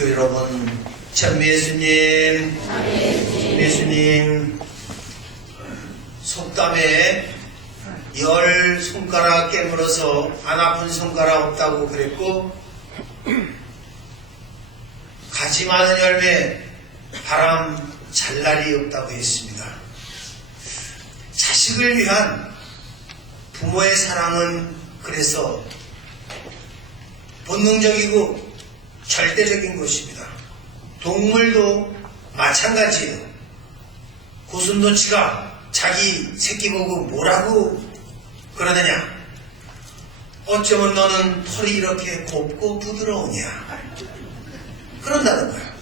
교회 여러분, 참 예수님, 예수님, 속담에 열 손가락 깨물어서 안 아픈 손가락 없다고 그랬고, 가지 많은 열매, 바람 잘 날이 없다고 했습니다. 자식을 위한 부모의 사랑은 그래서 본능적이고 절대적인 것입니다. 동물도 마찬가지예요. 고슴도치가 자기 새끼 보고 뭐라고 그러느냐? 어쩌면 너는 털이 이렇게 곱고 부드러우냐? 그런다는 거야.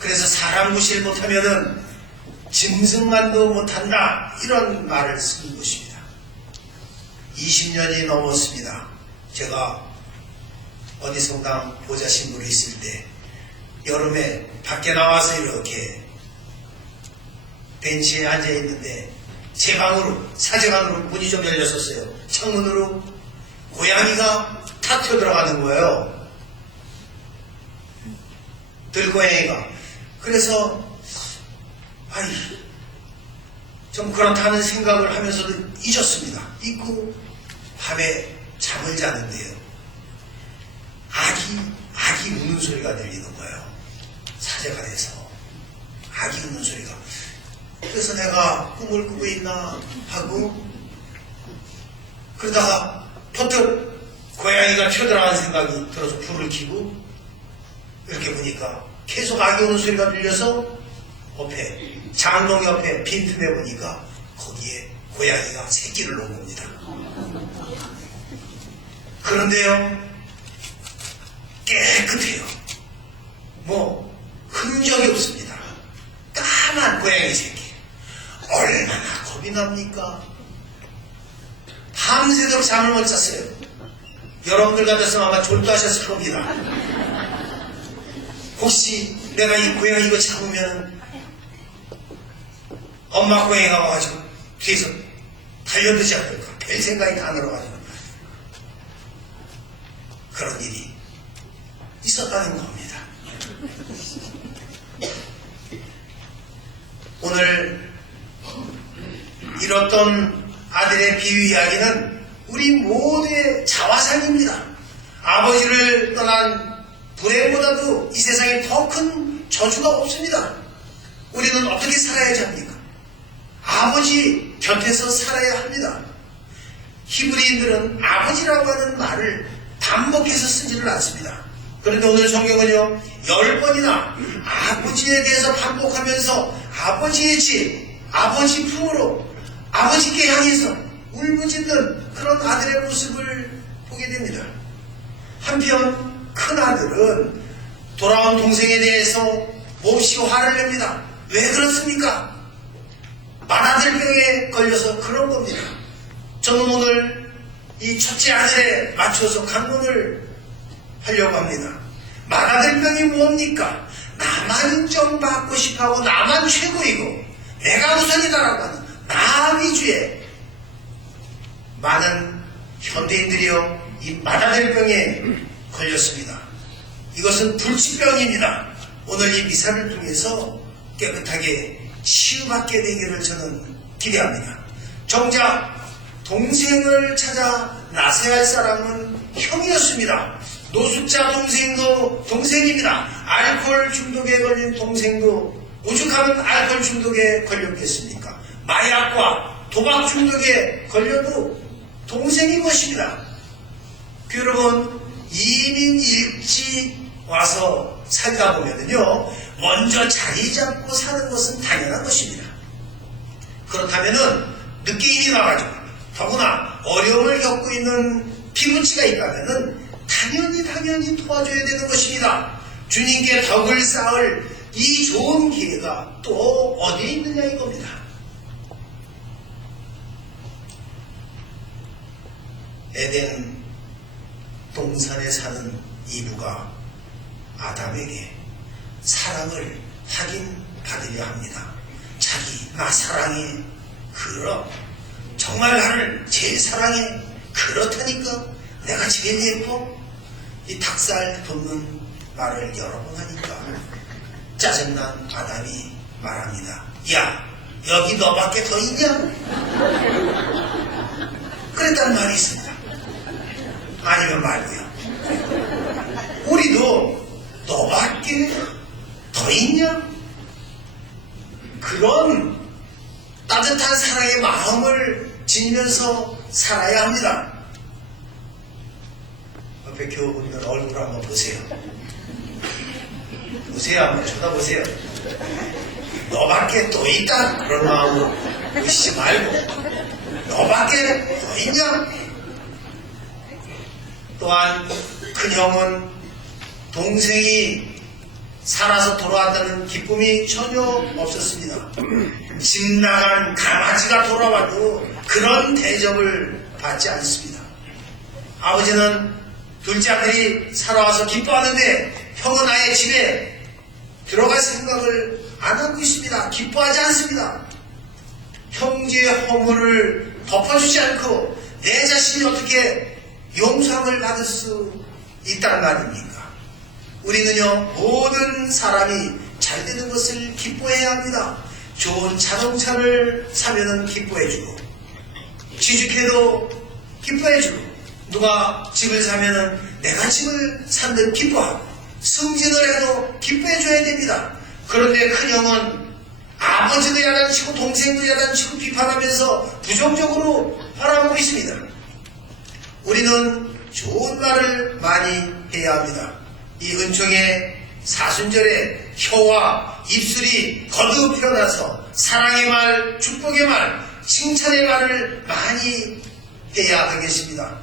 그래서 사람 무시를 못하면은 짐승만도 못한다. 이런 말을 쓰는 것입니다. 20년이 넘었습니다. 제가 어디 성당 보좌 신부로 있을 때 여름에 밖에 나와서 이렇게 벤치에 앉아 있는데 제 방으로 사제방으로 문이 좀 열렸었어요. 창문으로 고양이가 탁 튀어 들어가는 거예요. 들고양이가. 그래서 아이 좀 그렇다는 생각을 하면서도 잊었습니다. 잊고 밤에 잠을 자는데요. 아기 아기 우는 소리가 들리는 거예요. 사제가 돼서 아기 우는 소리가. 그래서 내가 꿈을 꾸고 있나 하고 그러다가 퍼뜩 고양이가 튀어들어가는 생각이 들어서 불을 켜고 이렇게 보니까 계속 아기 우는 소리가 들려서 옆에 장롱 옆에 빈틈에 보니까 거기에 고양이가 새끼를 놓은 겁니다. 그런데요 깨끗해요. 뭐 흔적이 없습니다. 까만 고양이 새끼. 얼마나 겁이 납니까? 밤새도록 잠을 못 잤어요. 여러분들 같았으면 아마 졸도하셨을 겁니다. 혹시 내가 이 고양이 이거 잡으면 엄마 고양이가 와가지고 뒤에서 달려들지 않을까 별 생각이 다 늘어가지고 그런 일이 있었다는 겁니다. 오늘 잃었던 아들의 비유 이야기는 우리 모두의 자화상입니다. 아버지를 떠난 불행보다도 이 세상에 더 큰 저주가 없습니다. 우리는 어떻게 살아야지 합니까? 아버지 곁에서 살아야 합니다. 히브리인들은 아버지라고 하는 말을 반복해서 쓰지를 않습니다. 그런데 오늘 성경은요, 열 번이나 아버지에 대해서 반복하면서 아버지의 집, 아버지 품으로 아버지께 향해서 울부짖는 그런 아들의 모습을 보게 됩니다. 한편 큰 아들은 돌아온 동생에 대해서 몹시 화를 냅니다. 왜 그렇습니까? 만아들병에 걸려서 그런 겁니다. 저는 오늘 이 첫째 아들에 맞춰서 강론을 하려고 합니다. 만아들병이 뭡니까? 나만 인정받고 싶어하고 나만 최고이고 내가 우선이다라고 하는 나 위주의 많은 현대인들이요 이 만아들병에 걸렸습니다. 이것은 불치병입니다. 오늘 이 미사를 통해서 깨끗하게 치유받게 되기를 저는 기대합니다. 정작 동생을 찾아 나서야 할 사람은 형이었습니다. 노숙자 동생도 동생입니다. 알코올 중독에 걸린 동생도 오죽하면 알코올 중독에 걸렸겠습니까? 마약과 도박 중독에 걸려도 동생인 것입니다. 그 여러분 이민 일찍 와서 살다 보면은요 먼저 자리 잡고 사는 것은 당연한 것입니다. 그렇다면은 늦게 이민 와가지고 더구나 어려움을 겪고 있는 피부치가 있다면은 당연히 당연히 도와줘야 되는 것입니다. 주님께 덕을 쌓을 이 좋은 기회가 또 어디에 있느냐 이겁니다. 에덴 동산에 사는 이브가 아담에게 사랑을 확인받으려 합니다. 자기 나 사랑해 그럼 정말 나를 제일 사랑해 그렇다니까 내가 제일 예뻐 이 닭살 돋는 말을 여러 번 하니까 짜증난 아담이 말합니다. 야, 여기 너밖에 더 있냐? 그랬단 말이 있습니다. 아니면 말고요. 우리도 너밖에 더 있냐? 그런 따뜻한 사랑의 마음을 지니면서 살아야 합니다. 옆에 교우분들 얼굴 한번 보세요. 보세요. 한번 쳐다보세요. 너밖에 또 있다. 그런 마음으로 의식 말고 너밖에 더 있냐? 또한 큰 형은 동생이 살아서 돌아왔다는 기쁨이 전혀 없었습니다. 집 나간 강아지가 돌아와도 그런 대접을 받지 않습니다. 아버지는 둘째 아들이 살아와서 기뻐하는데 형은 아예 집에 들어갈 생각을 안 하고 있습니다. 기뻐하지 않습니다. 형제의 허물을 덮어주지 않고 내 자신이 어떻게 용서함을 받을 수 있단 말입니까? 우리는요, 모든 사람이 잘 되는 것을 기뻐해야 합니다. 좋은 자동차를 사면은 기뻐해주고, 취직해도 기뻐해주고, 누가 집을 사면은 내가 집을 산듯 기뻐하고, 승진을 해도 기뻐해줘야 됩니다. 그런데 큰 형은 아버지도 야단치고 동생도 야단치고 비판하면서 부정적으로 바라보고 있습니다. 우리는 좋은 말을 많이 해야 합니다. 이 은총의 사순절에 혀와 입술이 거듭 피어나서 사랑의 말, 축복의 말, 칭찬의 말을 많이 해야 하겠습니다.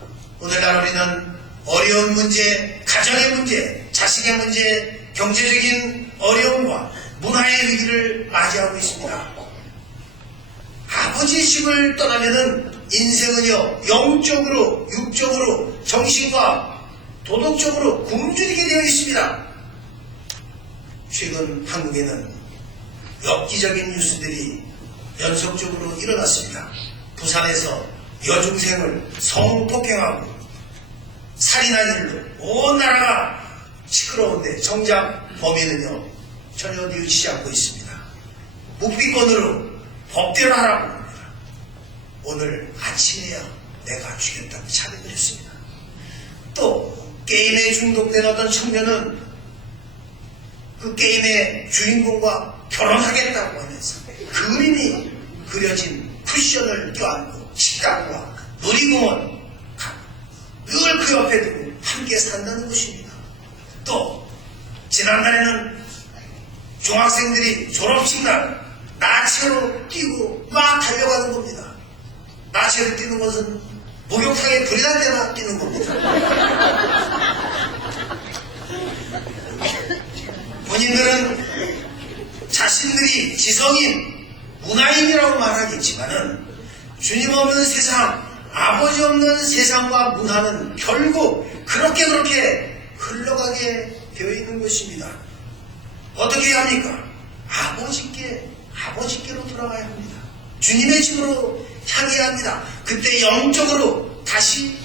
오늘날 우리는 어려운 문제, 가정의 문제, 자식의 문제, 경제적인 어려움과 문화의 위기를 맞이하고 있습니다. 아버지 집을 떠나면은 인생은요, 영적으로, 육적으로, 정신과 도덕적으로 굶주리게 되어 있습니다. 최근 한국에는 엽기적인 뉴스들이 연속적으로 일어났습니다. 부산에서 여중생을 성폭행하고 살인한 일로 온 나라가 시끄러운데 정작 범인은요 전혀 뉘우치지 않고 있습니다. 묵비권으로 법대로 하라고 합니다. 오늘 아침에야 내가 죽였다고 차례를 했습니다. 또 게임에 중독된 어떤 청년은 그 게임의 주인공과 결혼하겠다고 하면서 그림이 그려진 쿠션을 껴안고 식당과 놀이공원 늘 그 옆에 두고 함께 산다는 것입니다. 또 지난달에는 중학생들이 졸업식 날 나체로 뛰고 막 달려가는 겁니다. 나체로 뛰는 것은 목욕탕에 불이 날 때나 뛰는 겁니다. 본인들은 자신들이 지성인 문화인이라고 말하겠지만은 주님 없는 세상, 아버지 없는 세상과 문화는 결국 그렇게 그렇게 흘러가게 되어 있는 것입니다. 어떻게 해야 합니까? 아버지께, 아버지께로 돌아가야 합니다. 주님의 집으로 향해야 합니다. 그때 영적으로 다시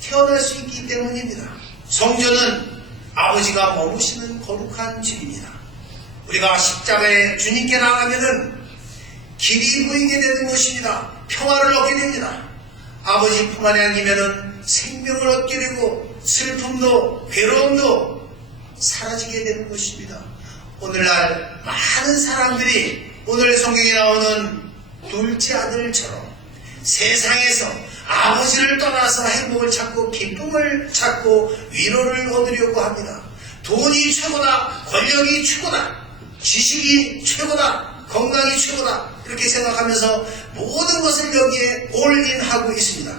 태어날 수 있기 때문입니다. 성전은 아버지가 머무시는 거룩한 집입니다. 우리가 십자가에 주님께 나가면은 길이 보이게 되는 것입니다. 평화를 얻게 됩니다. 아버지 품 안에 안기면은 생명을 얻게 되고 슬픔도 괴로움도 사라지게 되는 것입니다. 오늘날 많은 사람들이 오늘 성경에 나오는 둘째 아들처럼 세상에서 아버지를 떠나서 행복을 찾고 기쁨을 찾고 위로를 얻으려고 합니다. 돈이 최고다, 권력이 최고다, 지식이 최고다, 건강이 최고다 그렇게 생각하면서 모든 것을 여기에 올인하고 있습니다.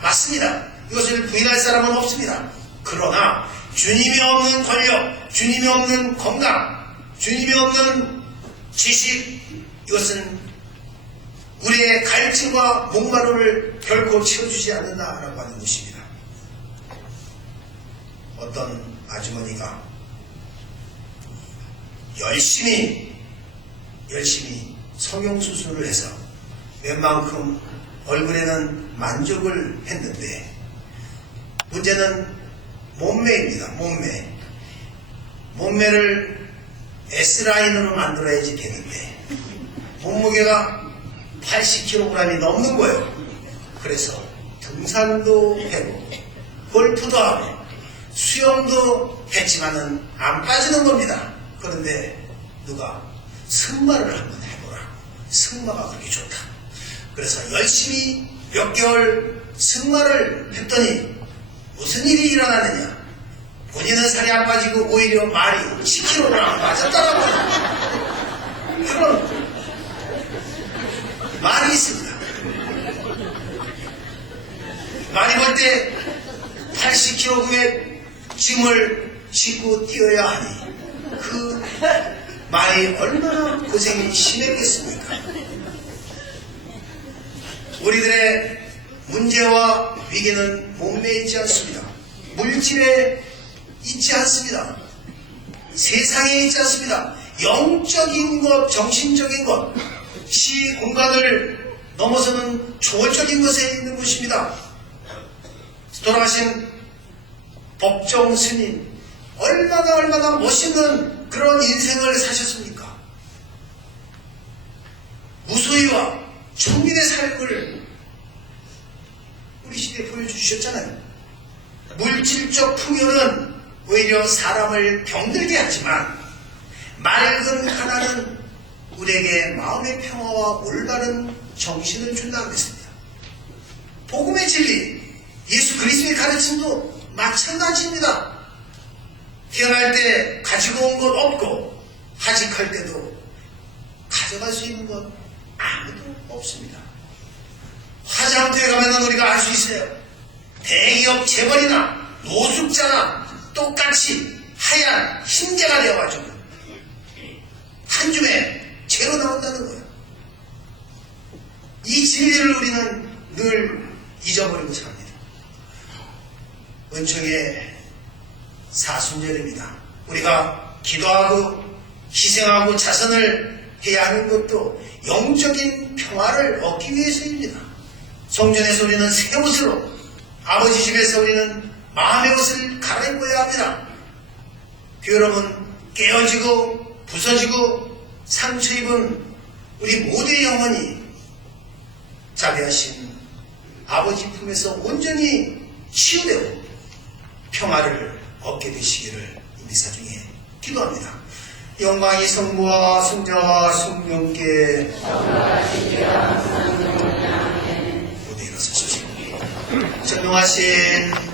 맞습니다. 이것을 부인할 사람은 없습니다. 그러나 주님이 없는 권력, 주님이 없는 건강, 주님이 없는 지식, 이것은 우리의 갈증과 목마름을 결코 채워주지 않는다라고 하는 것입니다. 어떤 아주머니가 열심히, 열심히 성형 수술을 해서 웬만큼 얼굴에는 만족을 했는데 문제는 몸매입니다. 몸매. 몸매를 S라인으로 만들어야지 되는데 몸무게가 80kg이 넘는 거예요. 그래서 등산도 해고 골프도 하고 수영도 했지만은 안 빠지는 겁니다. 그런데 누가 승마를 한번 해보라. 승마가 그렇게 좋다. 그래서 열심히 몇 개월 승마를 했더니 무슨 일이 일어나느냐. 본인은 살이 안 빠지고 오히려 말이 10kg 빠졌다라고 그런 말이 있습니다. 많이 볼 때 80kg의 짐을 싣고 뛰어야 하니 그 말이 얼마나 고생이 심했겠습니까? 우리들의 문제와 위기는 몸매에 있지 않습니다. 물질에 있지 않습니다. 세상에 있지 않습니다. 영적인 것, 정신적인 것, 시 공간을 넘어서는 초월적인 것에 있는 것입니다. 돌아가신 법정 스님, 얼마나 얼마나 멋있는 그런 인생을 사셨습니까? 무소유와 청민의 삶을 우리 시대에 보여주셨잖아요. 물질적 풍요는 오히려 사람을 병들게 하지만 맑은 하나는 우리에게 마음의 평화와 올바른 정신을 준다고 했습니다. 복음의 진리, 예수 그리스도의 가르침도 마찬가지입니다. 태어날 때 가지고 온 것 없고 하직할 때도 가져갈 수 있는 것 아무도 없습니다. 화장터에 가면 우리가 알 수 있어요. 대기업 재벌이나 노숙자나 똑같이 하얀 흰개가 되어가지고 한 줌에 죄로 나온다는 거예요. 이 진리를 우리는 늘 잊어버리고 삽니다. 은총의 사순절입니다. 우리가 기도하고 희생하고 자선을 해야 하는 것도 영적인 평화를 얻기 위해서입니다. 성전에서 우리는 새 옷으로 아버지 집에서 우리는 마음의 옷을 갈아입어야 합니다. 그 여러분 깨어지고 부서지고 상처 입은 우리 모두의 영혼이 자비하신 아버지 품에서 온전히 치유되고 평화를 얻게 되시기를 이 미사 중에 기도합니다. 영광이 성부와 성자와 성령께 모두 일어서십시오. 전능하신